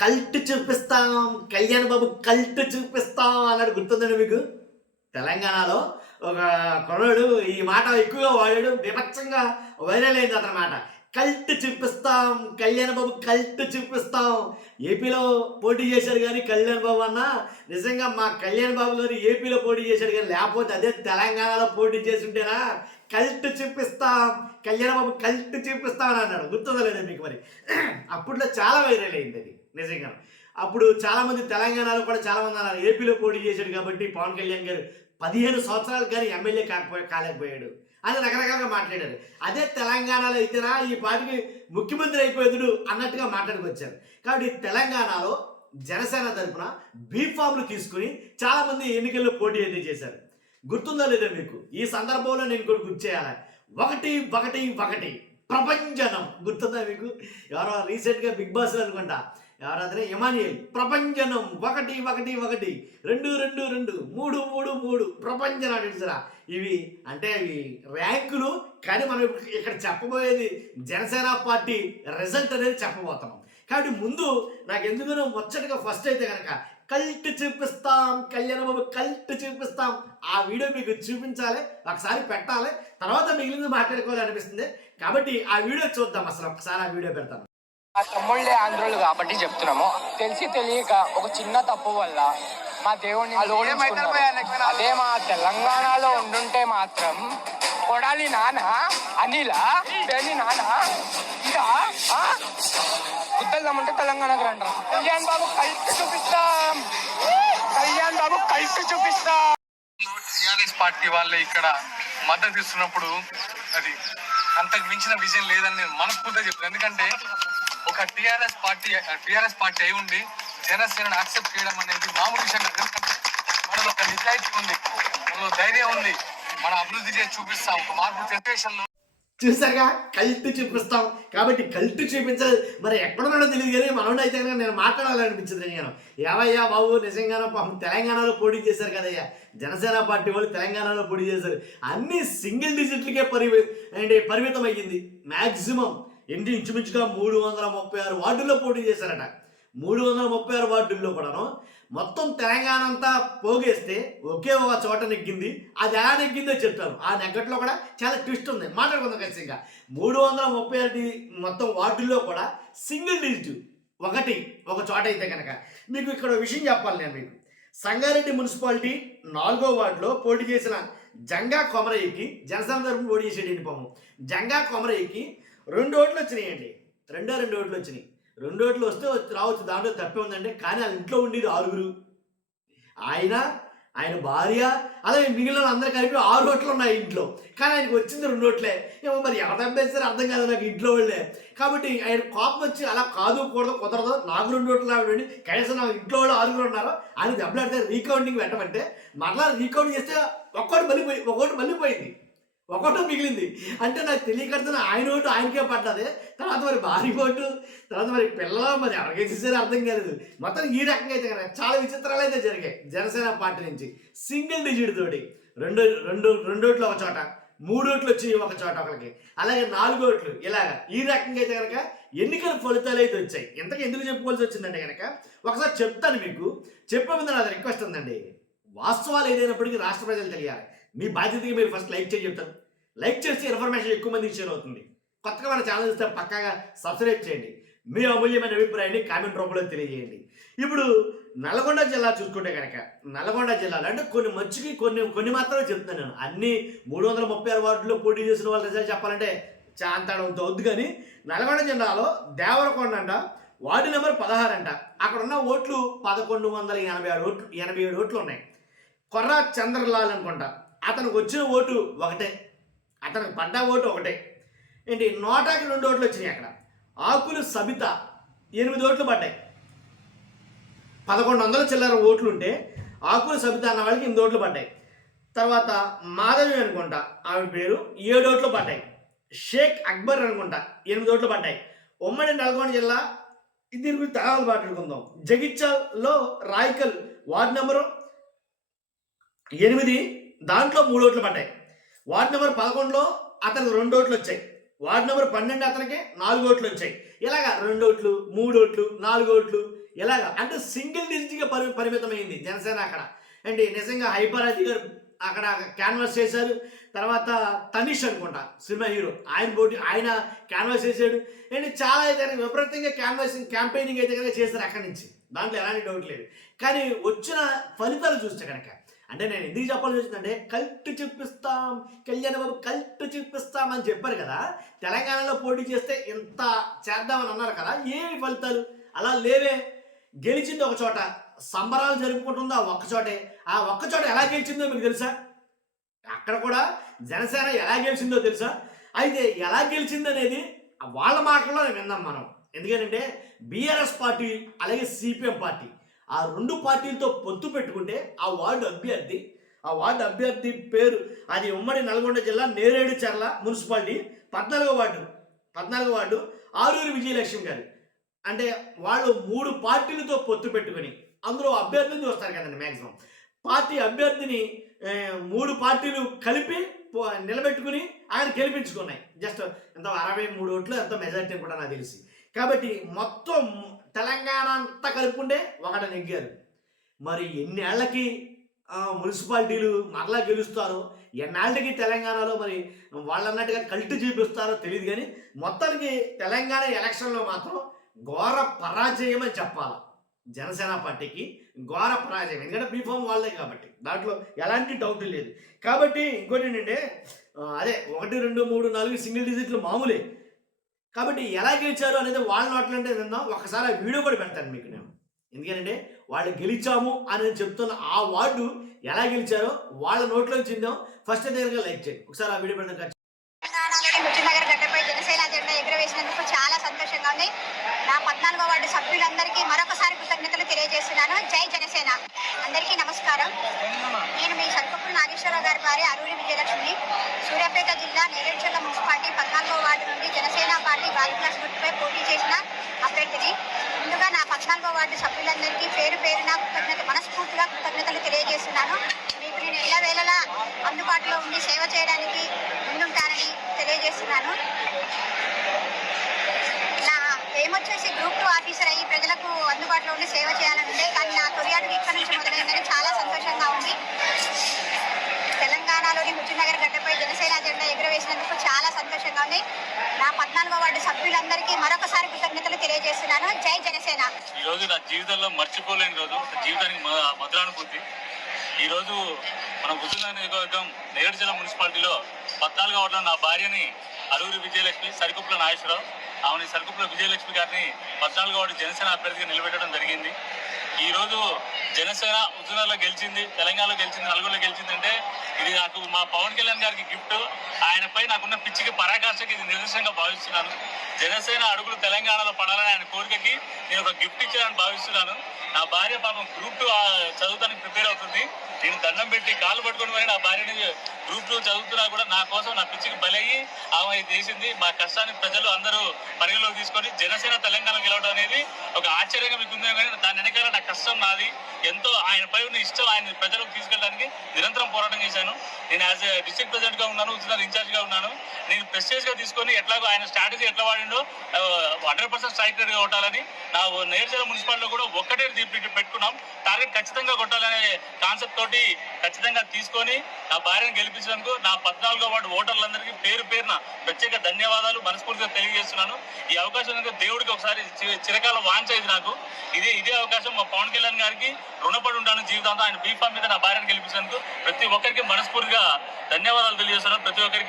Cult చూపిస్తాం, Kalyan Babu cult చూపిస్తాం అన్నాడు, గుర్తుందండి మీకు? తెలంగాణలో ఒక కుర్రాడు ఈ మాట ఎక్కువగా వాడాడు, బీభత్సంగా వైరల్ అయింది అతని మాట. కల్ట్ చూపిస్తాం, కళ్యాణ్ బాబు కల్ట్ చూపిస్తాం. ఏపీలో పోటీ చేశారు కానీ కళ్యాణ్ బాబు అన్న, నిజంగా మా కళ్యాణ్ బాబు గారు ఏపీలో పోటీ చేశాడు కానీ, లేకపోతే అదే తెలంగాణలో పోటీ చేసి ఉంటేనా కల్ట్ చూపిస్తాం, కళ్యాణ్ బాబు కల్ట్ చూపిస్తాం అని అన్నాడు. గుర్తుందా లేదా మీకు? మరి అప్పట్లో చాలా వైరల్ అయింది అది నిజంగా. అప్పుడు చాలామంది తెలంగాణలో కూడా చాలామంది అన్నారు, ఏపీలో పోటీ చేశాడు కాబట్టి పవన్ కళ్యాణ్ గారు 15 సంవత్సరాలకు కానీ ఎమ్మెల్యే కాలేకపోయాడు అని రకరకాలుగా మాట్లాడారు. అదే తెలంగాణలో అయితేనా ఈ పార్టీకి ముఖ్యమంత్రి అయిపోయాడు అన్నట్టుగా మాట్లాడుకొచ్చారు. కాబట్టి తెలంగాణలో జనసేన తరఫున బీఫామ్లు తీసుకుని చాలామంది ఎన్నికల్లో పోటీ అయితే చేశారు. గుర్తుందా లేదా మీకు? ఈ సందర్భంలో నేను కూడా గుర్తు చేయాలి. ఒకటి ఒకటి ఒకటి ప్రభంజనం గుర్తుందా మీకు? ఎవరో రీసెంట్గా బిగ్ బాస్ అనుకుంటా, ఎవరైతే ఇమానియల్, ప్రభంజనం ఒకటి ఒకటి ఒకటి 2 2 2 3 3 3 ప్రభంజనం అంటారా. ఇవి అంటే ఇవి ర్యాంకులు, కానీ మనం ఇక్కడ చెప్పబోయేది జనసేన పార్టీ రిజల్ట్ అనేది చెప్పబోతున్నాం. కాబట్టి ముందు నాకు ఎందుకనో ముచ్చటగా ఫస్ట్ అయితే కనుక కల్ట్ చూపిస్తాం, కళ్యాణ్ బాబు కల్ట్ చూపిస్తాం, ఆ వీడియో మీకు చూపించాలి, ఒకసారి పెట్టాలి, తర్వాత మిగిలింది మాట్లాడుకోవాలి అనిపిస్తుంది. కాబట్టి ఆ వీడియో చూద్దాం. అసలు ఒకసారి ఆ వీడియో పెడతాను. మా తమ్ముళ్ళే ఆంధ్రులు కాబట్టి చెప్తున్నాము. తెలిసి తెలియక ఒక చిన్న తప్పు వల్ల మా దేవుడిని అదే మా తెలంగాణలో ఉండుంటే మాత్రం కొడాలి నాన్న అనిల పెళ్లి నాన్న ఇంకా గుద్దలు తెలంగాణకు రండి. కళ్యాణ్ బాబు కల్ట్ చూపిస్తాం, కళ్యాణ్ బాబు కల్ట్ చూపిస్తాం. టిఆర్ఎస్ పార్టీ వాళ్ళే ఇక్కడ మద్దతు ఇస్తున్నప్పుడు అది అంతకు మించిన విజయం లేదని నేను మనస్ఫూర్తిగా చెప్తాను. ఎందుకంటే ఒక టిఆర్ఎస్ పార్టీ అయి ఉండి జనసేనను యాక్సెప్ట్ చేయడం అనేది మామూలు విషయం కాదు. ఎందుకంటే మనలో ఒక నిజాయితీ ఉంది, మనలో ధైర్యం ఉంది, మన అభివృద్ధి చేసి చూపిస్తాం. ఒక మార్పు జనరేషన్లో చూసారుగా, కల్ట్ చూపిస్తాం. కాబట్టి కల్ట్ చూపించాలి. మరి ఎక్కడున్నాడో తెలియదు కానీ మనోడు అయితే కనుక నేను మాట్లాడాలనిపించింది. నేను ఏవయ్యా బాబు, నిజంగానో పాపం తెలంగాణలో పోటీ చేశారు కదయ్యా, జనసేన పార్టీ వాళ్ళు తెలంగాణలో పోటీ చేశారు, అన్ని సింగిల్ డిజిట్లకే పరిమితం అయ్యింది. మ్యాక్సిమం ఇంచుమించుగా 336 వార్డుల్లో పోటీ చేశారట. 336 వార్డుల్లో కూడాను మొత్తం తెలంగాణ అంతా పోగేస్తే ఒకే ఒక చోట నెగ్గింది. అది ఎలా నెగ్గిందో చెప్తాను. ఆ నెగ్గట్లో కూడా చాలా ట్విస్ట్ ఉంది, మాట్లాడుకుందాం ఖచ్చితంగా. 336 మొత్తం వార్డుల్లో కూడా సింగిల్ డిజిట్ ఒక చోట అయితే కనుక మీకు ఇక్కడ విషయం చెప్పాలి నేను మీకు. సంగారెడ్డి మున్సిపాలిటీ 4వ వార్డులో పోటీ చేసిన జంగా కొమరయ్యకి, జనసేన తరఫున పోటీ చేసేటి పాము జంగా కొమరయ్యకి 2 ఓట్లు వచ్చినాయండి. 2 ఓట్లు వచ్చినాయి. 2 ఓట్లు వస్తే రావచ్చు, దాంట్లో తప్పే ఉందంటే. కానీ వాళ్ళ ఇంట్లో ఉండేది 6. ఆయన భార్య అలాగే మిగిలిన అందరూ కలిపి 6 ఓట్లు ఉన్నాయి ఇంట్లో. కానీ ఆయనకు వచ్చింది 2 ఓట్లే. ఏమో మరి ఎవరు తప్పేస్తారో అర్థం కాదు నాకు, ఇంట్లో వాళ్ళే. కాబట్టి ఆయన కోపం వచ్చి అలా కాదు కుదరదు, నాకు 2 ఓట్లు రావండి, కనీసం నాకు ఇంట్లో వాళ్ళు 6 ఉన్నారు అని దెబ్బలాడితే రీకౌంటింగ్ పెట్టమంటే మరలా రీకౌంట్ చేస్తే ఒకటి మళ్ళీ పోయింది, ఒకటో మిగిలింది. అంటే నాకు తెలియకడుతున్న ఆయన ఓటు ఆయనకే పడ్డది. తర్వాత మరి భారీ ఓటు, తర్వాత మరి పిల్లలు మరి ఎవరికేసేసారో అర్థం కాలేదు. మొత్తం ఈ రకంగా అయితే కనుక చాలా విచిత్రాలు అయితే జరిగాయి జనసేన పార్టీ నుంచి. సింగిల్ డిజిట్ తోటి 2 ఓట్లు ఒక చోట, 3 ఓట్లు వచ్చి ఒక చోట ఒకరికి, అలాగే 4 ఓట్లు, ఇలాగ ఈ రకంగా అయితే కనుక ఎన్నికల ఫలితాలు అయితే వచ్చాయి. ఇంతకు ఎందుకు చెప్పుకోవాల్సి వచ్చిందంటే కనుక ఒకసారి చెప్తాను మీకు. చెప్పే ముందు నాది రిక్వెస్ట్ ఉందండి, వాస్తవాలు ఏదైనప్పటికీ రాష్ట్ర ప్రజలు తెలియాలి. మీ బాధ్యతగా మీరు ఫస్ట్ లైక్ చేసి చెప్తాను. లైక్ చేస్తే ఇన్ఫర్మేషన్ ఎక్కువ మందికి షేర్ అవుతుంది. కొత్తగా మన ఛానల్ చూస్తే పక్కాగా సబ్స్క్రైబ్ చేయండి. మీ అమూల్యమైన అభిప్రాయాన్ని కామెంట్ రూపంలో తెలియజేయండి. ఇప్పుడు నల్గొండ జిల్లా చూసుకుంటే కనుక, నల్గొండ జిల్లాలో అంటే కొన్ని మంచికి కొన్ని మాత్రమే చెప్తున్నాను నేను. అన్ని 336 వార్డుల్లో పోటీ చేసిన వాళ్ళ రిజల్ట్ చెప్పాలంటే అంత వద్దు. కానీ నల్గొండ జిల్లాలో దేవరకొండ అంట, వార్డు నెంబర్ 16 అంట, అక్కడ ఉన్న ఓట్లు 1187 ఓట్లు ఉన్నాయి. కొర్రా చంద్రలాల్ అనుకుంటా, అతనికి వచ్చిన ఓటు ఒకటే, అతనికి పడ్డ ఓటు ఒకటే. ఏంటి, నోటాకి 2 ఓట్లు వచ్చినాయి. అక్కడ ఆకులు సబిత 8 ఓట్లు పడ్డాయి. 1100 చిల్లర ఓట్లు ఉంటే ఆకులు సబిత అన్న వాళ్ళకి 8 ఓట్లు పడ్డాయి. తర్వాత మాధవి అనుకుంటా, ఆవిడ పేరు 7 ఓట్లు పడ్డాయి. షేక్ అక్బర్ అనుకుంటా 8 ఓట్లు పడ్డాయి. ఉమ్మడి నల్గొండ జిల్లా దీని గురించి తగాలు మాట్లాడుకుందాం. జగిత్యాలలో రాయకల్ వార్డు నెంబరు 8, దాంట్లో 3 ఓట్లు పడ్డాయి. వార్డు నెంబర్ 11లో అతనికి 2 ఓట్లు వచ్చాయి. వార్డు నెంబర్ 12 అతనికి 4 ఓట్లు వచ్చాయి. ఇలాగా 2 ఓట్లు, 3 ఓట్లు, 4 ఓట్లు ఇలాగ అంటే సింగిల్ డిజిట్గా పరిమితమైంది జనసేన అక్కడ. అండి నిజంగా హైపర్ అలీ గారు అక్కడ క్యాన్వాస్ చేశారు. తర్వాత తనీష్ అనుకుంటా సినిమా హీరో, ఆయన క్యాన్వాస్ చేశాడు. అండ్ చాలా అయితే విపరీతంగా క్యాంపెయినింగ్ అయితే కనుక చేశారు అక్కడి నుంచి, దాంట్లో ఎలాంటి డౌట్ లేదు. కానీ వచ్చిన ఫలితాలు చూస్తే కనుక అంటే నేను ఎందుకు చెప్పాల్సి వచ్చిందంటే కల్ట్ చూపిస్తాం, కళ్యాణ్ బాబు కల్ట్ చూపిస్తాం అని చెప్పారు కదా. తెలంగాణలో పోటీ చేస్తే ఇంత చేద్దామని అన్నారు కదా, ఏమి ఫలితాలు అలా లేవే. గెలిచింది ఒక చోట, సంబరాలు జరుపుకుంటుందో ఆ ఒక్కచోటే. ఆ ఒక్కచోట ఎలా గెలిచిందో మీకు తెలుసా? అక్కడ కూడా జనసేన ఎలా గెలిచిందో తెలుసా? అయితే ఎలా గెలిచింది అనేది వాళ్ళ మాటల్లో విందాం మనం. ఎందుకంటే బీఆర్ఎస్ పార్టీ అలాగే సిపిఎం పార్టీ ఆ రెండు పార్టీలతో పొత్తు పెట్టుకుంటే ఆ వార్డు అభ్యర్థి పేరు అది ఉమ్మడి నల్గొండ జిల్లా నేరేడుచర్ల మున్సిపాలిటీ 14వ వార్డు ఆరూరి విజయలక్ష్మి గారు. అంటే వాళ్ళు 3 పార్టీలతో పొత్తు పెట్టుకుని అందులో అభ్యర్థిని చూస్తారు కదండి. మ్యాక్సిమం పార్టీ అభ్యర్థిని 3 పార్టీలు కలిపి నిలబెట్టుకుని ఆయన గెలిపించుకున్నాయి. జస్ట్ ఎంత 63 ఓట్లు ఎంత మెజారిటీ కూడా నాకు తెలిసి. కాబట్టి మొత్తం తెలంగాణ అంతా కలుపుకుంటే ఒకటి నెగ్గారు. మరి ఎన్నేళ్లకి మున్సిపాలిటీలు మరలా గెలుస్తారో, ఎన్నాళ్ళకి తెలంగాణలో మరి వాళ్ళన్నట్టుగా కల్ట్ చూపిస్తారో తెలియదు. కానీ మొత్తానికి తెలంగాణ ఎలక్షన్లో మాత్రం ఘోర పరాజయం అని చెప్పాలి. జనసేన పార్టీకి ఘోర పరాజయం. ఎందుకంటే బీఫామ్ వాళ్ళే కాబట్టి దాంట్లో ఎలాంటి డౌట్ లేదు. కాబట్టి ఇంకోటి ఏంటంటే అదే 1, 2, 3, 4 సింగిల్ డిజిట్లు మామూలే. కాబట్టి ఎలా గెలిచారు అనేది వాళ్ళ నోట్లంటే విందాం. ఒకసారి ఆ వీడియో కూడా పెడతాను మీకు నేను. ఎందుకంటే వాళ్ళు గెలిచాము అని చెప్తున్న ఆ వార్డు ఎలా గెలిచారో వాళ్ళ నోట్లో చిందాం. ఫస్ట్ దగ్గరగా లైక్ చేయండి. ఒకసారి ఆ వీడియో పెడతాను. ముచ్చునగర్ గడ్డపై జనసేన జెండా ఎగురవేసినందుకు చాలా సంతోషంగా ఉంది. నా 14వ వార్డు సభ్యులందరికీ మరొకసారి కృతజ్ఞతలు తెలియజేస్తున్నాను. జై జనసేన. అందరికీ నమస్కారం. నేను మీ సర్కపుల నాగేశ్వరరావు గారి భార్య అరూరి విజయలక్ష్మి. సూర్యాపేట జిల్లా నేరేడుచర్ల మున్సిపాలిటీ 14వ వార్డు నుండి జనసేన పార్టీ బాలికల గుర్తుపై పోటీ చేసిన అభ్యర్థిని. ముందుగా నా 14వ వార్డు సభ్యులందరికీ పేరు పేరున మనస్ఫూర్తిగా కృతజ్ఞతలు తెలియజేస్తున్నాను. మీకు నేను ఎల్లవేళలా అందుబాటులో ఉండి సేవ చేయడానికి ముందుంటానని తెలియజేస్తున్నాను. నా ఏమొచ్చేసి గ్రూప్ 2 ఆఫీసర్ అయ్యి ప్రజలకు అందుబాటులో ఉండి సేవ చేయాలని ఉండే. కానీ నా తొలి అడుగు ఇక్కడ నుంచి మొదలైందని చాలా సంతోషంగా ఉంది. తెలంగాణలోని ముచ్చునగర్ గడ్డపై జనసేన జెండా ఎగురవేసినందుకు చాలా సంతోషంగా ఉంది. నా 14వ వార్డు సభ్యులందరికీ మరొకసారి కృతజ్ఞతలు తెలియజేస్తున్నాను. జై జనసేన. ఈ రోజు నా జీవితంలో మర్చిపోలేని రోజు, జీవితానికి మధురానుభూతి. ఈ రోజు మన హుజూర్నగర్ నియోజకవర్గం నేరేడు జిల్లా మున్సిపాలిటీలో 14వ వార్డులో నా భార్యని అరూరి విజయలక్ష్మి, సరికుప్పుల నాగేశ్వరరావు, ఆమెని సరికుప్పుల విజయలక్ష్మి గారిని 14వ వార్డు జనసేన అభ్యర్థిగా నిలబెట్టడం జరిగింది. ఈ రోజు జనసేన హుజూర్నగర్లో గెలిచింది, తెలంగాణలో గెలిచింది, నల్గొండలో గెలిచిందంటే ఇది నాకు మా పవన్ కళ్యాణ్ గారికి గిఫ్ట్. ఆయనపై నాకున్న పిచ్చికి పరాకాష్ఠకి ఇది నిదర్శనంగా భావిస్తున్నాను. జనసేన అడుగులు తెలంగాణలో పడాలని ఆయన కోరికకి నేను ఒక గిఫ్ట్ ఇచ్చానని భావిస్తున్నాను. నా భార్య పాపం గ్రూప్ 2 చదువుతానికి ప్రిపేర్ అవుతుంది. నేను దండం పెట్టి కాలు పట్టుకొని మరి నా భార్యని గ్రూప్ 2 చదువుతున్నా కూడా నా కోసం నా పిచ్చికి బలయ్యి ఆమె చేసింది. మా కష్టాన్ని ప్రజలు అందరూ పరిగణలోకి తీసుకొని జనసేన తెలంగాణ గెలవడం అనేది ఒక ఆశ్చర్యంగా మీకు ఉందే. కానీ దాని వెనకాల నా కష్టం నాది. ఎంతో ఆయనపై ఉన్న ఇష్టం ఆయన ప్రజలకు తీసుకెళ్ళడానికి నిరంతరం పోరాటం చేశాను. నేను యాజ్ ఏ డిస్ట్రిక్ట్ ప్రెసిడెంట్ గా ఉన్నాను, హుజూర్నగర్ ఇన్ఛార్జ్ గా ఉన్నాను. నేను ప్రెస్టేజ్ గా తీసుకొని ఎట్లాగో ఆయన స్ట్రాటజీ ఎట్లా వాడిండో 100% స్ట్రైక్ రేట్ గా కొట్టాలని నా నేరేడుచర్ల మున్సిపాలిటీలో కూడా ఒక్కటే పెట్టుకున్నాం. టార్గెట్ ఖచ్చితంగా కొట్టాలనే కాన్సెప్ట్ తోటి ఖచ్చితంగా తీసుకొని నా భార్యను గెలిపించినందుకు నా 14వ వార్డు ఓటర్లందరికీ పేరు పేరున ప్రత్యేక ధన్యవాదాలు మనస్ఫూర్తిగా తెలియజేస్తున్నాను. ఈ అవకాశం దేవుడికి ఒకసారి చిరకాల వాంఛ ఇది నాకు. ఇదే అవకాశం మా పవన్ కళ్యాణ్ గారికి రుణపడి ఉంటాను జీవితాంతం. ఆయన బీఫామ్ మీద నా భార్యను గెలిపించినందుకు ప్రతి ఒక్కరికి మనస్ఫూర్తిగా ధన్యవాదాలు తెలియజేస్తున్నాను. ప్రతి ఒక్కరికి